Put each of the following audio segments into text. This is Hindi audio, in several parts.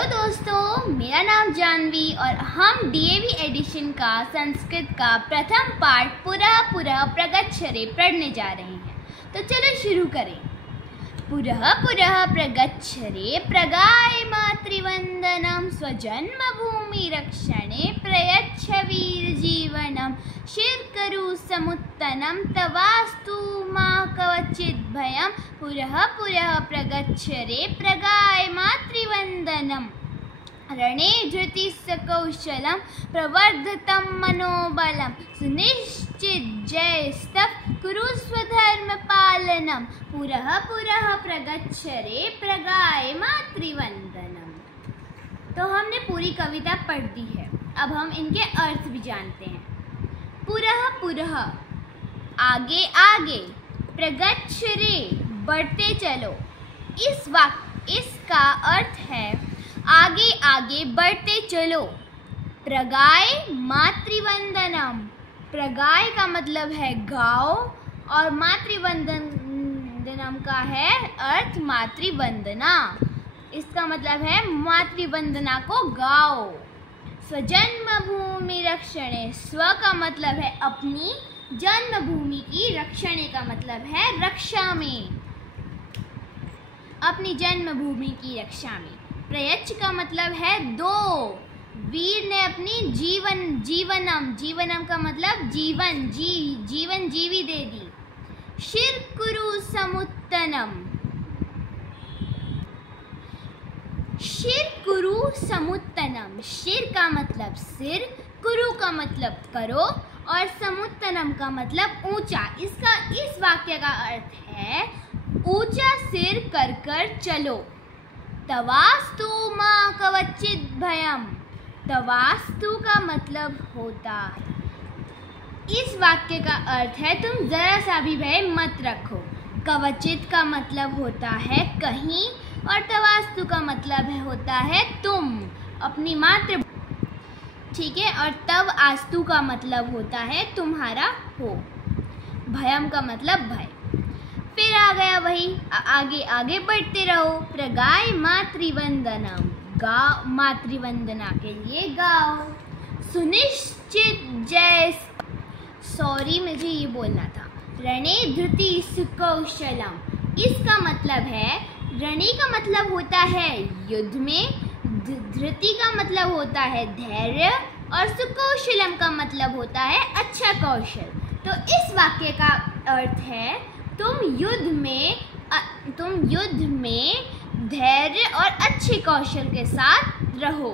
तो दोस्तों, मेरा नाम जानवी और हम डीएवी एडिशन का संस्कृत का प्रथम पाठ पुरः पुरः प्रगच्छरे पढ़ने जा रहे हैं। तो चलो शुरू करें। पुरः पुरः प्रगच्छरे प्रगाय मातृवंदनम स्वजन्मभूमि रक्षणे प्रयच्छ वीर जीवनम शिरकरु समुत्तनम तवास्तु मा कवचित् भयम पुरः पुरः प्रगच्छरे प्रगाय मातृवंदनम रणे धृतिः कौशलं प्रवर्धतं मनोबलं सुनिश्चित जयस्तव कुरु स्वधर्म पालनम पुरः पुरः प्रगच्छरे प्रगाय मातृवंदनम। तो हमने पूरी कविता पढ़ दी है, अब हम इनके अर्थ भी जानते हैं। पुरः पुरः आगे आगे, प्रगच्छरे बढ़ते चलो। इसका अर्थ है आगे आगे बढ़ते चलो। प्रगाय मातृवंदनम, प्रगाय का मतलब है गाओ और मातृवंदनम का है अर्थ मातृवंदना। इसका मतलब है मातृवंदना को गाओ। स्वजन्मभूमि रक्षणे, स्व का मतलब है अपनी, जन्मभूमि की, रक्षणे का मतलब है रक्षा में, अपनी जन्मभूमि की रक्षा में। प्रयच्छ का मतलब है दो, वीर ने अपनी जीवनम का मतलब जीवन जीवी दे दी। शिरकुरु समुत्तनम, शिरकुरु समुत्तनम, शिर का मतलब सिर, कुरु का मतलब करो और समुत्तनम का मतलब ऊंचा। इस वाक्य का अर्थ है ऊंचा सिर कर कर चलो। तवास्तु मा कवचित् भयम, तवास्तु का मतलब होता है, इस वाक्य का अर्थ है तुम जरा सा भी भय मत रखो। कवचित का मतलब होता है कहीं और तवास्तु का मतलब होता है तुम, अपनी मातृ, ठीक है। और तव आस्तु का मतलब होता है तुम्हारा हो। भयम का मतलब भय। फिर आ गया वही, आगे आगे बढ़ते रहो। प्रगाय मातृवंदनम, गाओ, मातृवंदना के लिए गाओ। सुनिश्चित जय, सॉरी मुझे ये बोलना था। रणे धृति सुकौशलम, इसका मतलब है, रणे का मतलब होता है युद्ध में, धृति का मतलब होता है धैर्य और सुकौशलम का मतलब होता है अच्छा कौशल। तो इस वाक्य का अर्थ है तुम युद्ध में धैर्य और अच्छे कौशल के साथ रहो।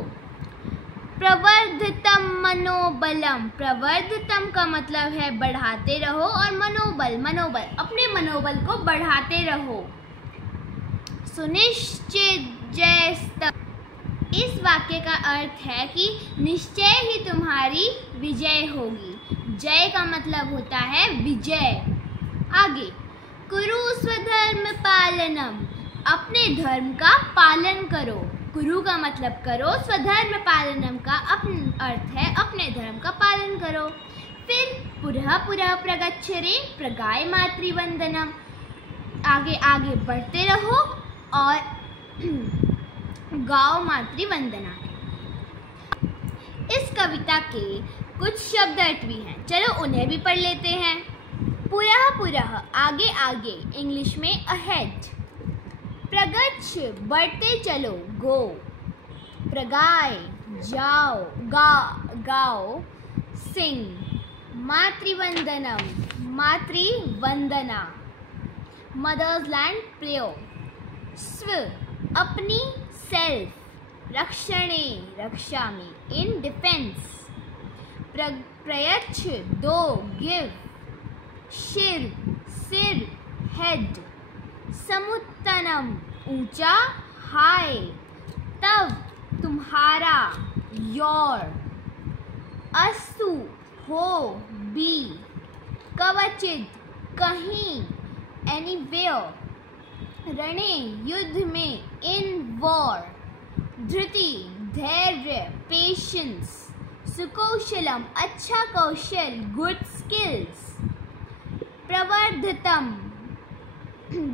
प्रवर्धतम मनोबलम, प्रवर्धतम का मतलब है बढ़ाते रहो और मनोबल अपने मनोबल को बढ़ाते रहो। सुनिश्चित जयस्तव, इस वाक्य का अर्थ है कि निश्चय ही तुम्हारी विजय होगी। जय का मतलब होता है विजय। आगे, कुरु स्वधर्म पालनम, अपने धर्म का पालन करो। कुरु का मतलब करो, स्वधर्म पालनम का अर्थ है अपने धर्म का पालन करो। फिर पुरः पुरः प्रगच्छरे प्रगाय मातृवंदनम, आगे आगे बढ़ते रहो और गाओ मातृवंदना। इस कविता के कुछ शब्द अर्थ भी हैं, चलो उन्हें भी पढ़ लेते हैं। पुरः पुरः आगे आगे, इंग्लिश में अहेड। प्रगच्छ बढ़ते चलो, गो। प्रगाय जाओ, गाओ, सिंग। मातृवंदनम मातृवंदना, मदर्स लैंड प्रेयो। स्व अपनी, सेल्फ। रक्षणे रक्षा में, इन डिफेंस। प्रयच्छ दो, गिव। शिर सिर, हेड। समुत्तनम ऊंचा, हाय। तव तुम्हारा, योर। अस्तु हो, बी। कवचित कहीं, एनीवेयर। रणे युद्ध में, इन वॉर। धृति धैर्य, पेशेंस। सुकौशलम अच्छा कौशल, गुड स्किल्स। प्रवर्धतम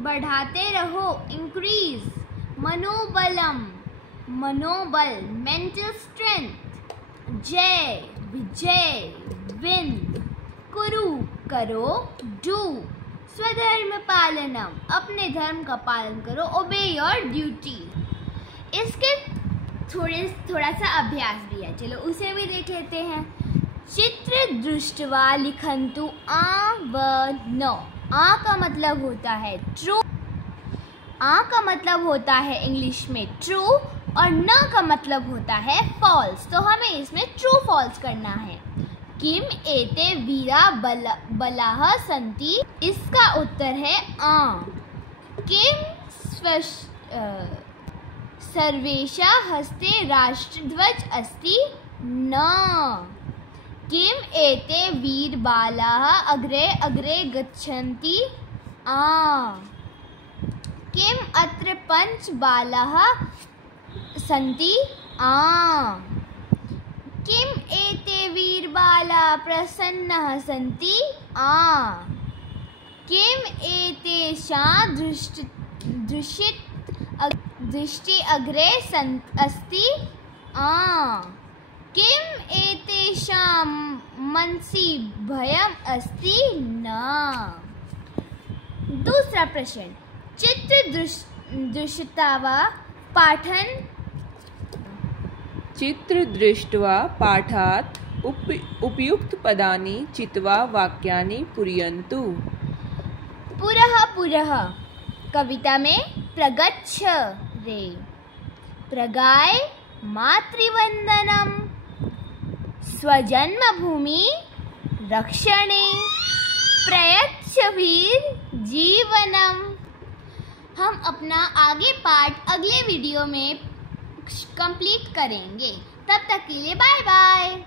बढ़ाते रहो, इंक्रीज। मनोबलम मनोबल मेंटल स्ट्रेंथ, जय विजय विन, कुरु करो डू, स्वधर्म पालनम अपने धर्म का पालन करो, ओबे योर ड्यूटी। इसके थोड़ा सा अभ्यास भी है, चलो उसे भी देख लेते हैं। चित्र दृष्ट्वा लिखन्तु आवन। आ का मतलब होता है ट्रू, आ का मतलब होता है इंग्लिश में ट्रू, और न का मतलब होता है फॉल्स। तो हमें इसमें ट्रू फॉल्स करना है। किम एते वीरा बलाह संति, इसका उत्तर है आ। किम सर्वेशा हस्ते राष्ट्रध्वज अस्ति, न। किम एते वीरबालाः अग्रे अग्रे गच्छन्ति, आ। किम अत्र पंच बालाः सन्ति, आ। किम एते वीरबाला प्रसन्नाः सन्ति, आ। किम एतेषां दृष्टि अग्रे अस्ति, आ। किम एतेषां मनसि भयम् अस्ति, न। दूसरा प्रश्न, चित्र दृष्ट्वा पाठन। चित्र दृष्ट्वा पाठात् उपयुक्त पदानि चित्वा वाक्यानि पूरयन्तु। पुरः पुरः कविता में प्रगच्छ रे, प्रगाय मातृवंदनम, स्वजन्मभूमि रक्षणे प्रयच्छ वीर जीवनम। हम अपना आगे पार्ट अगले वीडियो में कंप्लीट करेंगे। तब तक के लिए बाय बाय।